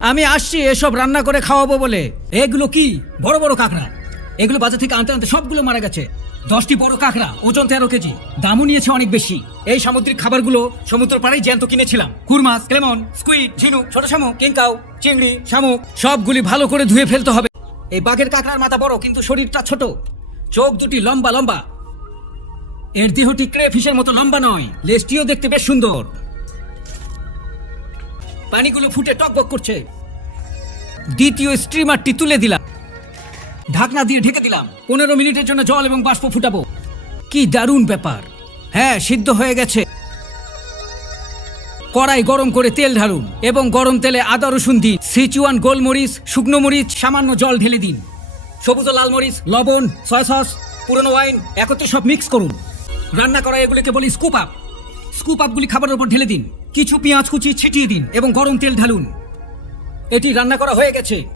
আমি আসছি এসব রান্না করে খাওয়াবো বলে। এগুলো কি বড় বড় কাঁকড়া, এগুলো বাজার থেকে আনতে আনতে সবগুলো মারা গেছে। 10টি বড় কাঁকড়া, ওজন 13 কেজি, দামও নিয়েছে অনেক বেশি। এই সামুদ্রিক খাবারগুলো সমুদ্র পাড়েই জ্যান্ত কিনেছিলাম। কুরমাছ, ক্লেমন, স্কুইড, ঝিনুক, ছোট শামুক, কিংকাউ, চিংড়ি, শামুক সবগুলি ভালো করে ধুয়ে ফেলতে হবে। এই বাঘের কাঁকড়ার মাথা বড় কিন্তু শরীরটা ছোট, চোখ দুটি লম্বা লম্বা। এর দেহটি ক্রে ফিশের মতো লম্বা নয়, লেজটিও দেখতে বেশ সুন্দর। পানিগুলো ফুটে টকবক করছে। দ্বিতীয় স্ট্রিমারটি তুলে দিলাম, ঢাকনা দিয়ে ঢেকে দিলাম। 15 মিনিটের জন্য জল এবং বাষ্প ফুটাবো। কি দারুণ ব্যাপার! হ্যাঁ, সিদ্ধ হয়ে গেছে। কড়াই গরম করে তেল ঢালুন এবং গরম তেলে আদা রসুন দিন, সিচুয়ান গোলমরিচ, শুকনো মরিচ, সামান্য জল ঢেলে দিন। সবুজ ও লাল মরিচ, লবণ, সয়া সস, পুরনো ওয়াইন একত্রে সব মিক্স করুন। রান্না করা এগুলিকে বলি স্কুপ আপ। স্কুপ আপগুলি খাবারের উপর ঢেলে দিন, কিছু পেঁয়াজ কুচি ছিটিয়ে দিন এবং গরম তেল ঢালুন। এটি রান্না করা হয়ে গেছে।